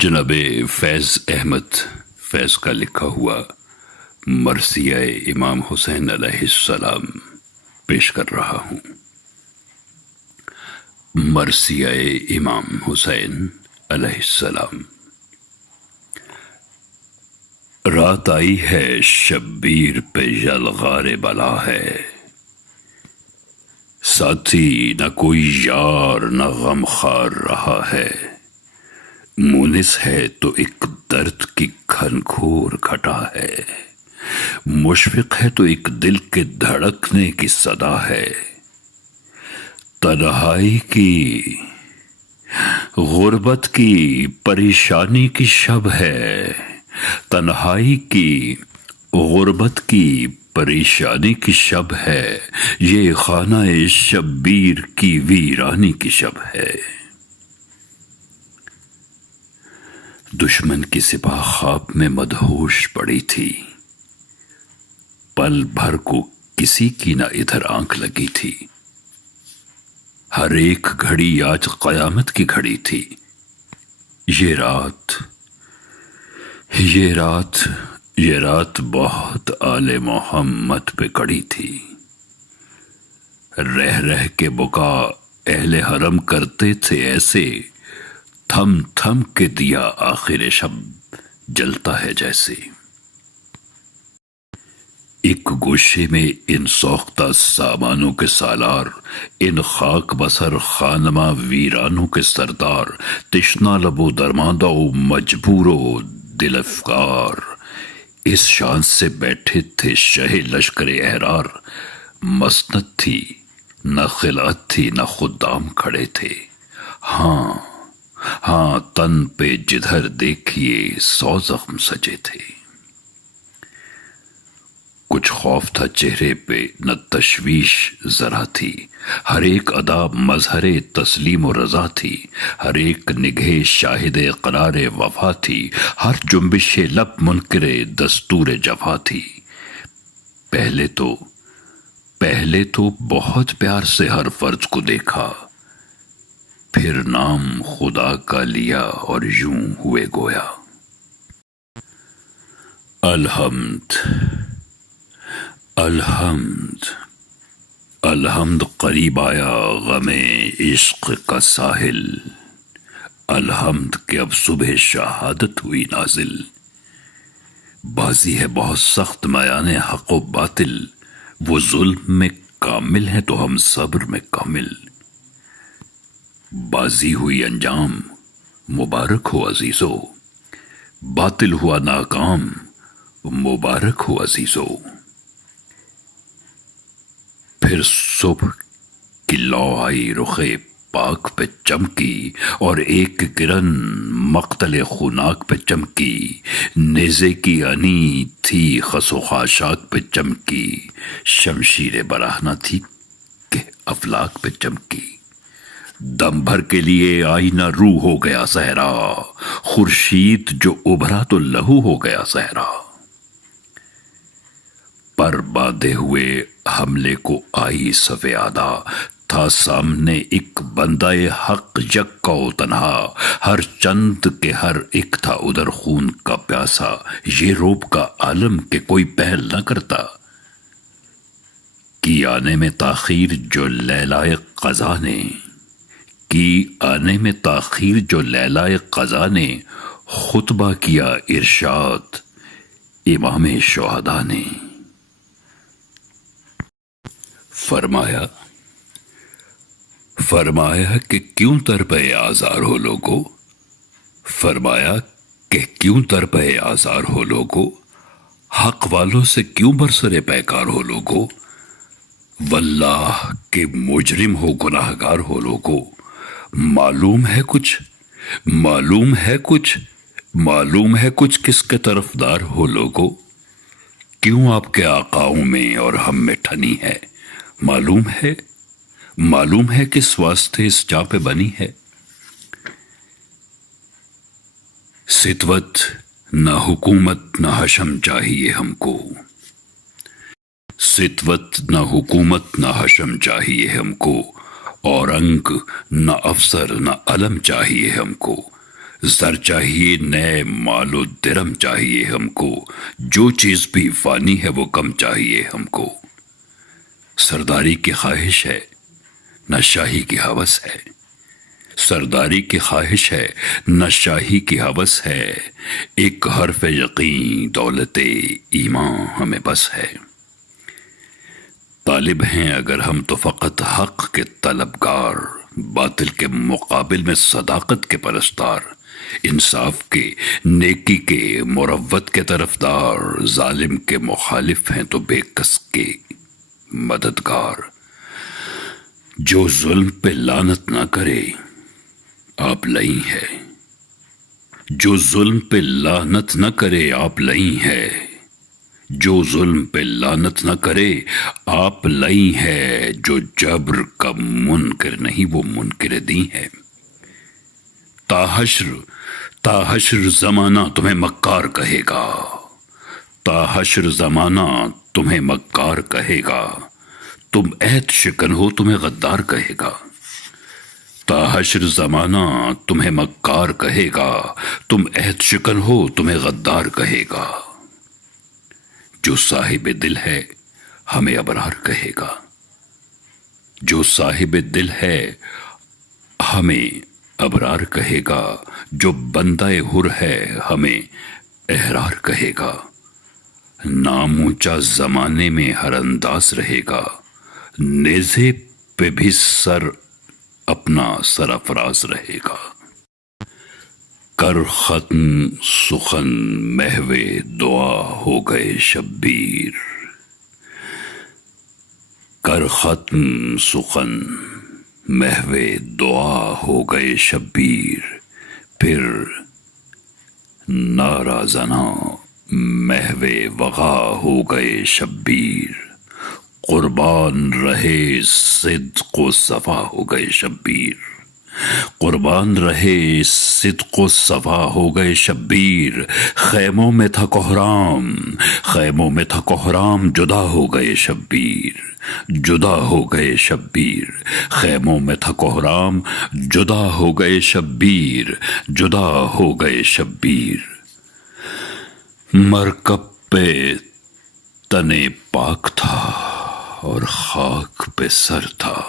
جناب فیض احمد فیض کا لکھا ہوا مرثیہ امام حسین علیہ السلام پیش کر رہا ہوں۔ مرثیہ امام حسین علیہ السلام۔ رات آئی ہے شبیر پہ یلغار بلا ہے، ساتھی نہ کوئی یار نہ غم خار رہا ہے، مونس ہے تو ایک درد کی کھنکھور گھٹا ہے، مشفق ہے تو ایک دل کے دھڑکنے کی صدا ہے، تنہائی کی غربت کی پریشانی کی شب ہے، تنہائی کی غربت کی پریشانی کی شب ہے، یہ خانہ شبیر کی ویرانی کی شب ہے۔ دشمن کی سپاہ خواب میں مدہوش پڑی تھی، پل بھر کو کسی کی نہ ادھر آنکھ لگی تھی، ہر ایک گھڑی آج قیامت کی گھڑی تھی، یہ رات بہت آل محمد پہ کڑی تھی، رہ رہ کے بکا اہل حرم کرتے تھے ایسے، تھم تھم کے دیا آخر شب جلتا ہے جیسے۔ ایک گوشے میں ان سوختہ سامانوں کے سالار، ان خاک بسر خانمہ ویرانوں کے سردار، تشنا لب و درماندہ و مجبور و دل افگار، اس شان سے بیٹھے تھے شہ لشکر احرار، مسند تھی نہ خلعت تھی نہ خدام کھڑے تھے، ہاں تن پہ جدھر دیکھیے 100 زخم سجے تھے، کچھ خوف تھا چہرے پہ نہ تشویش ذرا تھی، ہر ایک ادا مظہر تسلیم و رضا تھی، ہر ایک نگہ شاہد قرار وفا تھی، ہر جنبش لب منکر دستور جفا تھی، پہلے تو بہت پیار سے ہر فرد کو دیکھا، پھر نام خدا کا لیا اور یوں ہوئے گویا۔ الحمد قریب آیا غم عشق کا ساحل، الحمد کہ اب صبح شہادت ہوئی نازل، بازی ہے بہت سخت میان حق و باطل، وہ ظلم میں کامل ہے تو ہم صبر میں کامل، بازی ہوئی انجام مبارک ہو عزیزو، باطل ہوا ناکام مبارک ہو عزیزو، پھر صبح کی لو آئی رخ پاک پہ چمکی، اور ایک کرن مقتل خوناک پہ چمکی، نیزے کی انی تھی خس و خاشاک پہ چمکی، شمشیر براہنہ تھی کہ افلاک پہ چمکی، دم بھر کے لیے آئینہ رو ہو گیا صحرا، خورشید جو ابھرا تو لہو ہو گیا صحرا، پر باندھے ہوئے حملے کو آئی صف آدھا، تھا سامنے ایک بندہ حق یکا و تنہا، ہر چند کے ہر ایک تھا ادھر خون کا پیاسا، یہ روب کا عالم کہ کوئی پہل نہ کرتا، کی آنے میں تاخیر جو لیلائے قضا نے، خطبہ کیا ارشاد امام شہداء نے، فرمایا کہ کیوں ترپے آزار ہو لوگو، فرمایا کہ کیوں ترپے آزار ہو لوگو، حق والوں سے کیوں برسرے پیکار ہو لوگو، واللہ کہ مجرم ہو گناہگار ہو لوگو، معلوم ہے کچھ کس کے طرفدار ہو لوگو، کیوں آپ کے آقاؤں میں اور ہم میں ٹھنی ہے، معلوم ہے کس واسطے اس جاں پہ بنی ہے، ستوت نہ حکومت نہ حشم چاہیے ہم کو، ستوت نہ حکومت نہ حشم چاہیے ہم کو، اور انگ نہ افسر نہ علم چاہیے ہم کو، زر چاہیے نئے مال و درم چاہیے ہم کو، جو چیز بھی فانی ہے وہ کم چاہیے ہم کو۔ سرداری کی خواہش ہے نہ شاہی کی ہوس ہے، سرداری کی خواہش ہے نہ شاہی کی ہوس ہے، ایک حرف یقین دولت ایمان ہمیں بس ہے۔ طالب ہیں اگر ہم تو فقط حق کے طلبگار، باطل کے مقابل میں صداقت کے پرستار، انصاف کے نیکی کے مروت کے طرفدار، ظالم کے مخالف ہیں تو بے کس کے مددگار۔ جو ظلم پہ لعنت نہ کرے آپ لئی ہے، جو ظلم پہ لعنت نہ کرے آپ لئی ہے، جو ظلم پہ لعنت نہ کرے آپ لئی ہے، جو جبر کا منکر نہیں وہ منکر دی ہے۔ تا حشر زمانہ تمہیں مکار کہے گا، تا حشر زمانہ تمہیں مکار کہے گا، تم عہد شکن ہو تمہیں غدار کہے گا۔ تا حشر زمانہ تمہیں مکار کہے گا، تم عہد شکن ہو تمہیں غدار کہے گا۔ جو صاحب دل ہے ہمیں ابرار کہے گا، جو صاحب دل ہے ہمیں ابرار کہے گا، جو بندہ حر ہے ہمیں احرار کہے گا۔ نام اونچا زمانے میں ہر انداز رہے گا، نیزے پہ بھی سر اپنا سرافراز رہے گا۔ کر ختم سخن محو دعا ہو گئے شبیر، کر ختم سخن محو دعا ہو گئے شبیر، پھر نعرہ زناں محو وغا ہو گئے شبیر، قربان رہے صدق و صفا ہو گئے شبیر، قربان رہے صدق و صفا ہو گئے شبیر۔ خیموں میں تھا کوہرام، خیموں میں تھا کوہرام، جدا ہو گئے شبیر، جدا ہو گئے شبیر۔ خیموں میں تھا کوہرام، جدا ہو گئے شبیر، جدا ہو گئے شبیر۔ مرکب پہ تن پاک تھا اور خاک پہ سر تھا،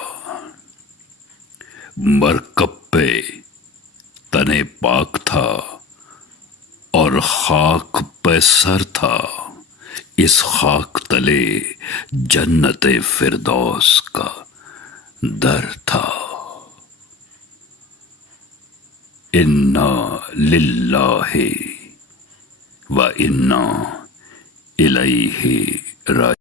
مرکب پہ تن پاک تھا اور خاک پہ سر تھا، اس خاک تلے جنت فردوس کا در تھا۔ انا للہ و انا الیہ راجعون۔